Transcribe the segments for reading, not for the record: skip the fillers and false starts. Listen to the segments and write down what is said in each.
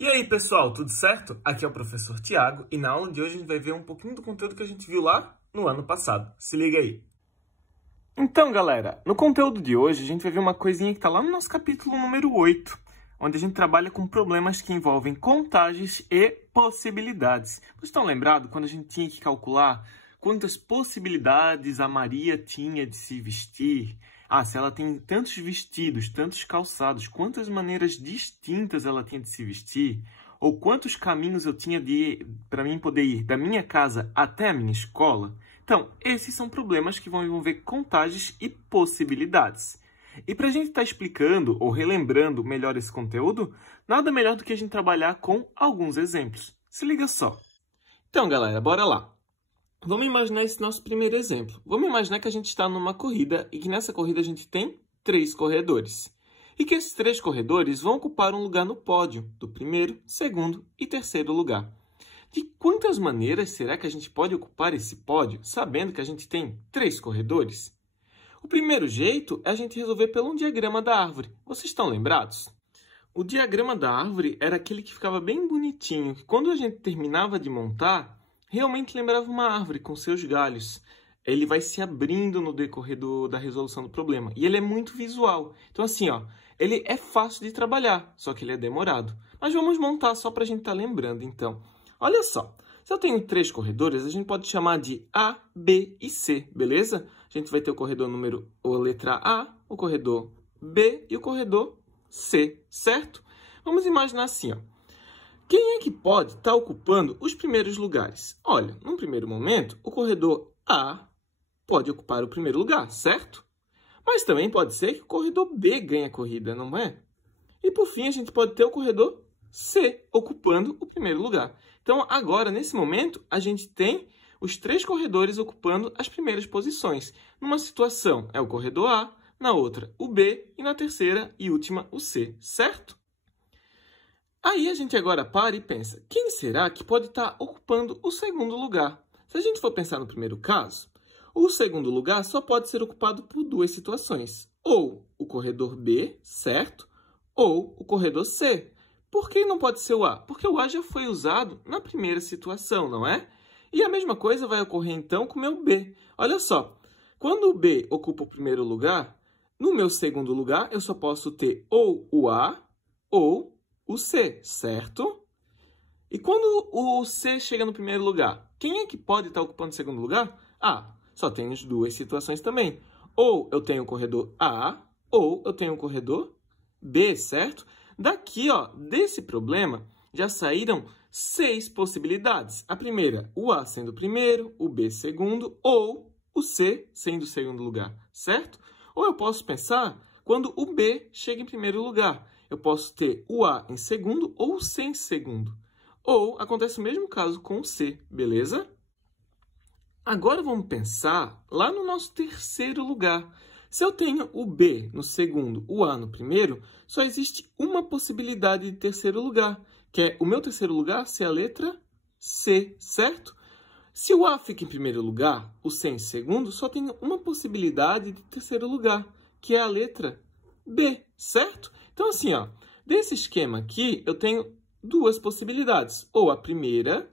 E aí, pessoal, tudo certo? Aqui é o professor Tiago e na aula de hoje a gente vai ver um pouquinho do conteúdo que a gente viu lá no ano passado. Se liga aí! Então, galera, no conteúdo de hoje a gente vai ver uma coisinha que está lá no nosso capítulo número 8, onde a gente trabalha com problemas que envolvem contagens e possibilidades. Vocês estão lembrados quando a gente tinha que calcular quantas possibilidades a Maria tinha de se vestir? Se ela tem tantos vestidos, tantos calçados, quantas maneiras distintas ela tinha de se vestir? Ou quantos caminhos eu tinha para mim poder ir da minha casa até a minha escola? Então, esses são problemas que vão envolver contagens e possibilidades. E para a gente estar explicando ou relembrando melhor esse conteúdo, nada melhor do que a gente trabalhar com alguns exemplos. Se liga só! Então, galera, bora lá! Vamos imaginar esse nosso primeiro exemplo. Vamos imaginar que a gente está numa corrida e que nessa corrida a gente tem 3 corredores. E que esses 3 corredores vão ocupar um lugar no pódio, do primeiro, segundo e terceiro lugar. De quantas maneiras será que a gente pode ocupar esse pódio, sabendo que a gente tem 3 corredores? O primeiro jeito é a gente resolver pelo diagrama da árvore. Vocês estão lembrados? O diagrama da árvore era aquele que ficava bem bonitinho, que quando a gente terminava de montar, realmente lembrava uma árvore com seus galhos. Ele vai se abrindo no decorrer da resolução do problema. E ele é muito visual. Então, assim, ele é fácil de trabalhar, só que ele é demorado. Mas vamos montar só para a gente estar lembrando, então. Olha só, se eu tenho 3 corredores, a gente pode chamar de A, B e C, beleza? A gente vai ter o corredor número, a letra A, o corredor B e o corredor C, certo? Vamos imaginar assim, Quem é que pode estar ocupando os primeiros lugares? Olha, num primeiro momento, o corredor A pode ocupar o primeiro lugar, certo? Mas também pode ser que o corredor B ganhe a corrida, não é? E por fim, a gente pode ter o corredor C ocupando o primeiro lugar. Então, agora, nesse momento, a gente tem os 3 corredores ocupando as primeiras posições. Numa situação, é o corredor A, na outra, o B, e na terceira e última, o C, certo? Aí a gente agora para e pensa, quem será que pode estar ocupando o segundo lugar? Se a gente for pensar no primeiro caso, o segundo lugar só pode ser ocupado por 2 situações. Ou o corredor B, certo? Ou o corredor C. Por que não pode ser o A? Porque o A já foi usado na primeira situação, não é? E a mesma coisa vai ocorrer então com o meu B. Olha só, quando o B ocupa o primeiro lugar, no meu segundo lugar eu só posso ter ou o A ou o C, certo? E quando o C chega no primeiro lugar, quem é que pode estar ocupando o segundo lugar? Só tem as 2 situações também. Ou eu tenho o corredor A, ou eu tenho o corredor B, certo? Daqui, desse problema, já saíram 6 possibilidades. A primeira, o A sendo o primeiro, o B segundo, ou o C sendo o segundo lugar, certo? Ou eu posso pensar quando o B chega em primeiro lugar. Eu posso ter o A em segundo ou o C em segundo. Ou acontece o mesmo caso com o C, beleza? Agora vamos pensar lá no nosso terceiro lugar. Se eu tenho o B no segundo, o A no primeiro, só existe uma possibilidade de terceiro lugar, que é o meu terceiro lugar ser a letra C, certo? Se o A fica em primeiro lugar, o C em segundo, só tem uma possibilidade de terceiro lugar, que é a letra B, certo? Então, assim, desse esquema aqui, eu tenho 2 possibilidades, ou a primeira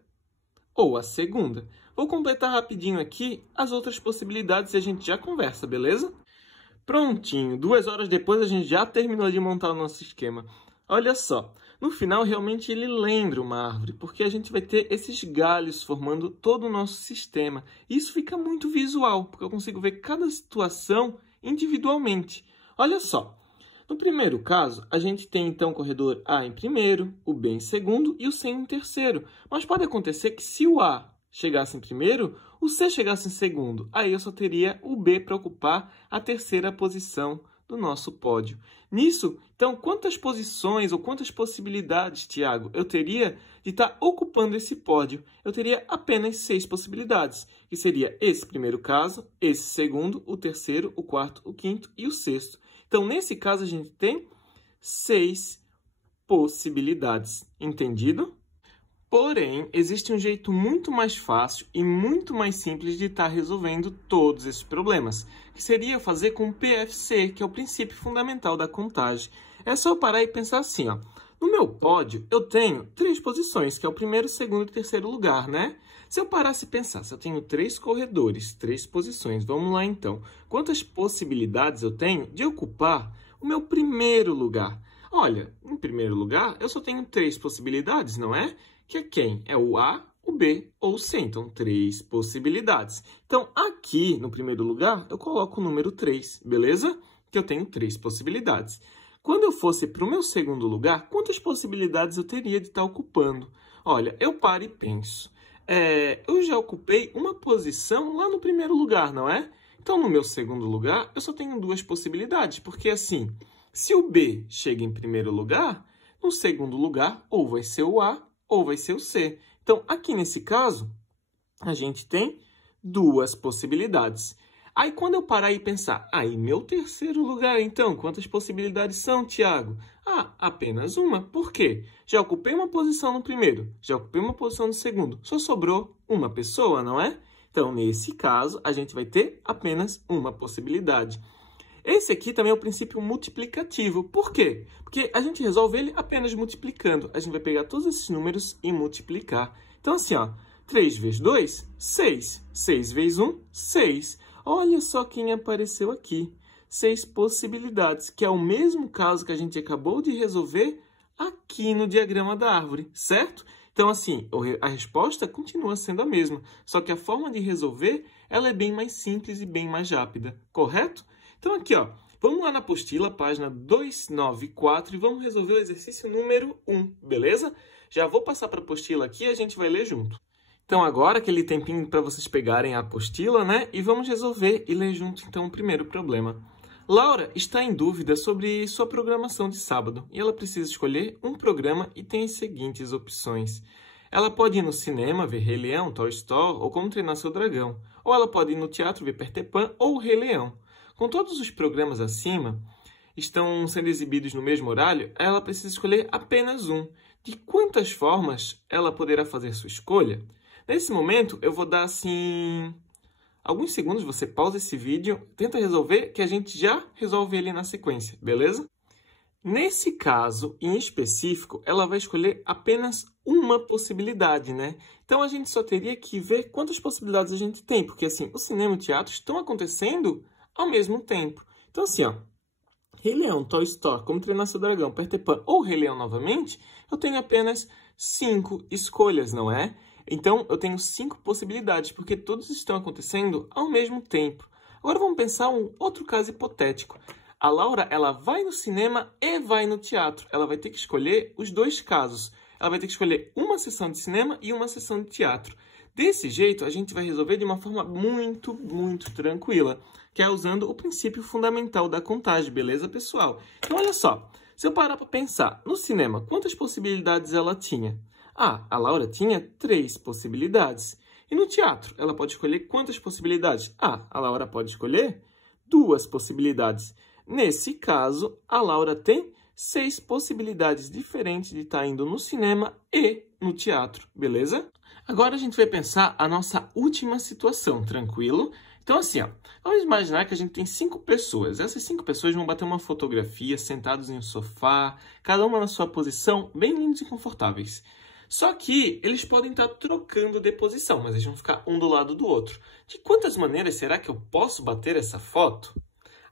ou a segunda. Vou completar rapidinho aqui as outras possibilidades e a gente já conversa, beleza? Prontinho, 2 horas depois a gente já terminou de montar o nosso esquema. Olha só, no final realmente ele lembra uma árvore, porque a gente vai ter esses galhos formando todo o nosso sistema. E isso fica muito visual, porque eu consigo ver cada situação individualmente. Olha só. No primeiro caso, a gente tem, então, o corredor A em primeiro, o B em segundo e o C em terceiro. Mas pode acontecer que se o A chegasse em primeiro, o C chegasse em segundo. Aí eu só teria o B para ocupar a terceira posição do nosso pódio. Nisso, então, quantas posições ou quantas possibilidades, Tiago, eu teria de estar ocupando esse pódio? Eu teria apenas 6 possibilidades, que seria esse primeiro caso, esse segundo, o terceiro, o quarto, o quinto e o sexto. Então, nesse caso, a gente tem 6 possibilidades. Entendido? Porém, existe um jeito muito mais fácil e muito mais simples de estar resolvendo todos esses problemas, que seria fazer com o PFC, que é o princípio fundamental da contagem. É só parar e pensar assim, No meu pódio, eu tenho 3 posições, que é o primeiro, segundo e terceiro lugar, né? Se eu parasse e pensar, se eu tenho 3 corredores, 3 posições, vamos lá então. Quantas possibilidades eu tenho de ocupar o meu primeiro lugar? Olha, em primeiro lugar, eu só tenho 3 possibilidades, não é? Que é quem? É o A, o B ou o C. Então, 3 possibilidades. Então, aqui, no primeiro lugar, eu coloco o número 3, beleza? Que eu tenho 3 possibilidades. Quando eu fosse para o meu segundo lugar, quantas possibilidades eu teria de estar ocupando? Olha, eu paro e penso. Eu já ocupei uma posição lá no primeiro lugar, não é? Então, no meu segundo lugar, eu só tenho 2 possibilidades, porque assim, se o B chega em primeiro lugar, no segundo lugar, ou vai ser o A, ou vai ser o C. Então, aqui nesse caso, a gente tem 2 possibilidades. Aí, quando eu parar e pensar, aí, meu terceiro lugar, então, quantas possibilidades são, Tiago? Ah, apenas uma. Por quê? Já ocupei uma posição no primeiro, já ocupei uma posição no segundo. Só sobrou uma pessoa, não é? Então, nesse caso, a gente vai ter apenas uma possibilidade. Esse aqui também é o princípio multiplicativo. Por quê? Porque a gente resolve ele apenas multiplicando. A gente vai pegar todos esses números e multiplicar. Então, assim, ó, 3 vezes 2, 6. 6 vezes 1, 6. Olha só quem apareceu aqui. 6 possibilidades, que é o mesmo caso que a gente acabou de resolver aqui no diagrama da árvore, certo? Então, assim, a resposta continua sendo a mesma, só que a forma de resolver ela é bem mais simples e bem mais rápida, correto? Então, aqui, ó, vamos lá na apostila, página 294, e vamos resolver o exercício número 1, beleza? Já vou passar para a apostila aqui e a gente vai ler junto. Então, agora, aquele tempinho para vocês pegarem a apostila, né? E vamos resolver e ler junto, então, o primeiro problema. Laura está em dúvida sobre sua programação de sábado e ela precisa escolher um programa e tem as seguintes opções. Ela pode ir no cinema ver Rei Leão, Toy Story ou Como Treinar Seu Dragão. Ou ela pode ir no teatro ver Peter Pan ou Rei Leão. Com todos os programas acima estão sendo exibidos no mesmo horário, ela precisa escolher apenas um. De quantas formas ela poderá fazer sua escolha? Nesse momento, eu vou dar, assim, alguns segundos, você pausa esse vídeo, tenta resolver, que a gente já resolve ele na sequência, beleza? Nesse caso, em específico, ela vai escolher apenas uma possibilidade, né? Então, a gente só teria que ver quantas possibilidades a gente tem, porque, assim, o cinema e o teatro estão acontecendo ao mesmo tempo. Então, assim, ó, Rei Leão, Toy Story, Como Treinar Seu Dragão, Peter Pan ou Rei Leão novamente, eu tenho apenas 5 escolhas, não é? Então, eu tenho 5 possibilidades, porque todos estão acontecendo ao mesmo tempo. Agora, vamos pensar um outro caso hipotético. A Laura, ela vai no cinema e vai no teatro. Ela vai ter que escolher os 2 casos. Ela vai ter que escolher uma sessão de cinema e uma sessão de teatro. Desse jeito, a gente vai resolver de uma forma muito, muito tranquila, que é usando o princípio fundamental da contagem, beleza, pessoal? Então, olha só. Se eu parar para pensar, no cinema, quantas possibilidades ela tinha? Ah, a Laura tinha 3 possibilidades. E no teatro, ela pode escolher quantas possibilidades? Ah, a Laura pode escolher 2 possibilidades. Nesse caso, a Laura tem 6 possibilidades diferentes de estar indo no cinema e no teatro, beleza? Agora a gente vai pensar a nossa última situação, tranquilo? Então, assim, ó, vamos imaginar que a gente tem 5 pessoas. Essas 5 pessoas vão bater uma fotografia sentados em um sofá, cada uma na sua posição, bem lindos e confortáveis. Só que eles podem estar trocando de posição, mas eles vão ficar um do lado do outro. De quantas maneiras será que eu posso bater essa foto?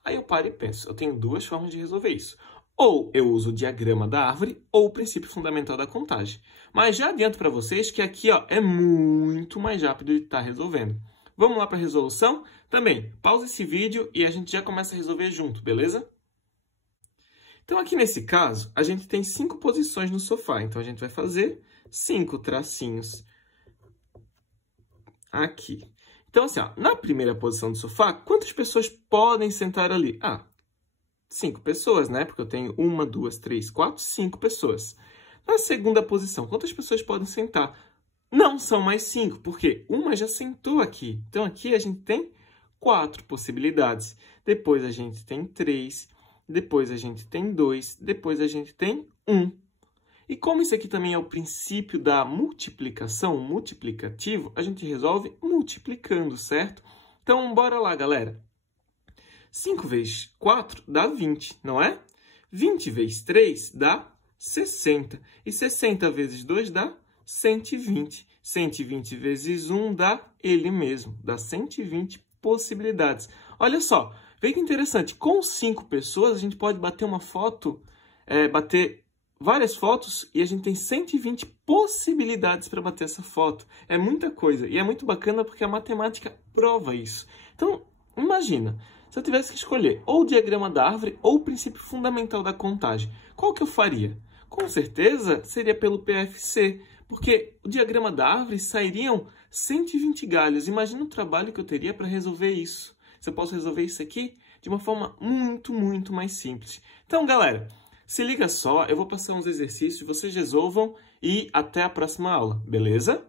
Aí eu paro e penso, eu tenho 2 formas de resolver isso. Ou eu uso o diagrama da árvore, ou o princípio fundamental da contagem. Mas já adianto para vocês que aqui, ó, é muito mais rápido de estar resolvendo. Vamos lá para a resolução? Também, pausa esse vídeo e a gente já começa a resolver junto, beleza? Então, aqui nesse caso, a gente tem 5 posições no sofá. Então, a gente vai fazer 5 tracinhos aqui. Então, assim, ó, na primeira posição do sofá, quantas pessoas podem sentar ali? Ah, 5 pessoas, né? Porque eu tenho 1, 2, 3, 4, 5 pessoas. Na segunda posição, quantas pessoas podem sentar? Não são mais 5, porque uma já sentou aqui. Então, aqui a gente tem 4 possibilidades. Depois a gente tem 3, depois a gente tem 2, depois a gente tem 1. E como isso aqui também é o princípio da multiplicação, multiplicativo, a gente resolve multiplicando, certo? Então, bora lá, galera. 5 vezes 4 dá 20, não é? 20 vezes 3 dá 60. E 60 vezes 2 dá 120. 120 vezes 1 dá ele mesmo, dá 120 possibilidades. Olha só, vê que interessante, com 5 pessoas a gente pode bater uma foto, bater várias fotos e a gente tem 120 possibilidades para bater essa foto. É muita coisa e é muito bacana porque a matemática prova isso. Então, imagina, se eu tivesse que escolher ou o diagrama da árvore ou o princípio fundamental da contagem, qual que eu faria? Com certeza seria pelo PFC, porque o diagrama da árvore sairiam 120 galhos. Imagina o trabalho que eu teria para resolver isso. Se eu posso resolver isso aqui de uma forma muito mais simples. Então, galera, se liga só, eu vou passar uns exercícios, vocês resolvam e até a próxima aula, beleza?